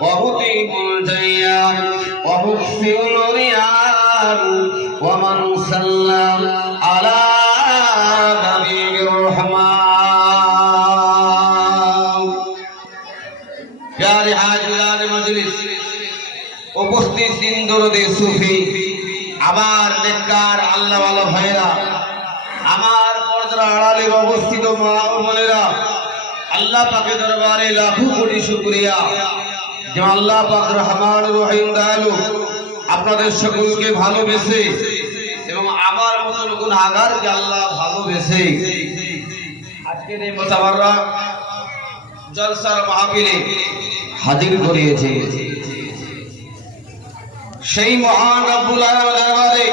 ومطيب الجيان ومخفي الريان ومن صلى على نبي الرحمن प्यारे हाजिरान मजलिस उपस्थित दिन दरदे सूफी আমার নেককার আল্লাহ ওয়ালা ভাইরা আমার পর্দার আড়ালে অবস্থিত মা ও বোনেরা আল্লাহ পাকের দরবারে লাখো কোটি শুকরিয়া যে আল্লাহ পাক রহমান রহিম দয়ালু আপনাদের সকলকে ভালোবেসে এবং আমার মতো গুনাহগারকে আল্লাহ ভালোবেসে আজকের এই মুতাবাররা জলসার মাহফিলে হাজির করিয়েছে সেই মহান রব্বুল আলামিনের দরবারে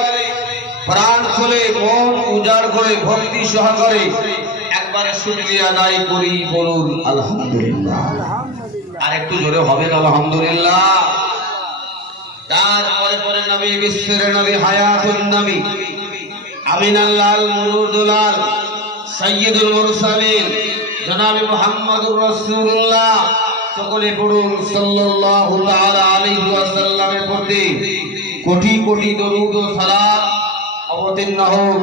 প্রাণ খুলে মন উজাড় করে ভক্তি সহকারে একবারে শুকরিয়া আদায় করি, বলুন আলহামদুলিল্লাহ। আর একটু জোরে হবে আলহামদুলিল্লাহ। তারপরে পরে নবী বিশ্বের নবী হায়াতুন নবী আমিনাল্লাল মুরুদুলাল সাইয়্যিদুল মুরসালিন জনাবে মুহাম্মদুর রাসূলুল্লাহ সকলে পড়ুন সাল্লাল্লাহু তাআলা আলাইহি ওয়াসাল্লামের প্রতি কোটি কোটি দরুদ ও সালাত অবতীর্ণ হোক।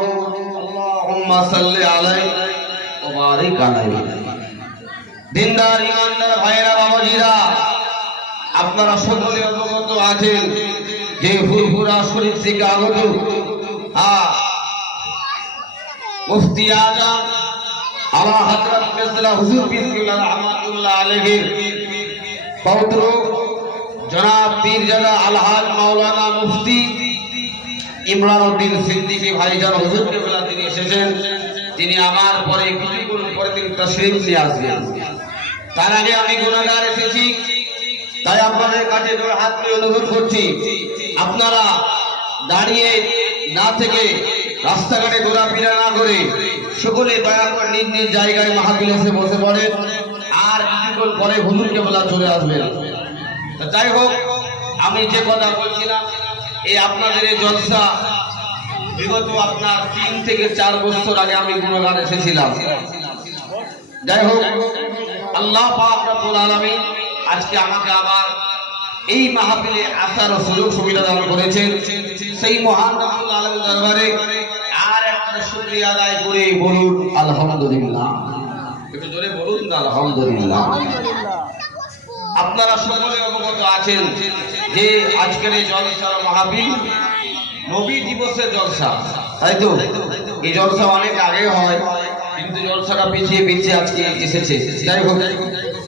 আল্লাহুম্মা সাল্লি আলাইহি ওয়া বারিক আলাইহি। দিনদার ইমানদার ভাইরা বাবাজিরা, আপনারা সকলে অবগত আছেন যে ফুরফুরা শরীফ থেকে আগত মুফতি আজম আলা হযরত মির্জা হুজুর বিসমিল্লাহ রাহমাতুল্লাহ আলাইহির পৌত্র জনাব পীরজাদা আলহাজ মাওলানা মুফতি ইমরান উদ্দিন সিদ্দিকী ভাইজান হুজুর কেবলা তিনি এসেছেন। তিনি আমার পরে কিছুক্ষণ পরে তিনি তাশরীফ নিয়ে আসবেন। তার আগে আমি গুনাহগার এসেছি, তাই আপনাদের কাছে জোর হাত তুলে অনুরোধ করছি আপনারা দাঁড়িয়ে না থেকে রাস্তাঘাটে ঘোরাফেরা না করে সকলে দয়া করে নিজ নিজ জায়গায় মাহফিলে এসে বসে পড়েন। আর কিছুক্ষণ পরে হুজুর কেবলা চলে আসবেন। যাই হোক, আমি যে কথা বলছিলাম এই আপনাদের এই জলসা বিগত আপনার 3 থেকে 4 বছর আগে আমি গুনাহগার এসেছিলাম। যাই হোক, আল্লাহ পাক রব্বুল আলামিন আজকে আমাকে আবার এই মাহফিলে আসার সুযোগ সুবিধা দান করেছেন। সেই মহান রব্বুল আলামিনের দরবারে আর একটা শুকরিয়া আদায় করে বলুন আলহামদুলিল্লাহ। একটু জোরে বলুন আলহামদুলিল্লাহ। আপনারা সকলে অবগত আছেন যে আজকের এই জলসার মাহফিল নবী দিবসের জলসা, তাই তো? এই জলসা অনেক আগে হয়, কিন্তু জলসাটা পিছিয়ে পিছিয়ে আজকে এসেছে। যাই হোক,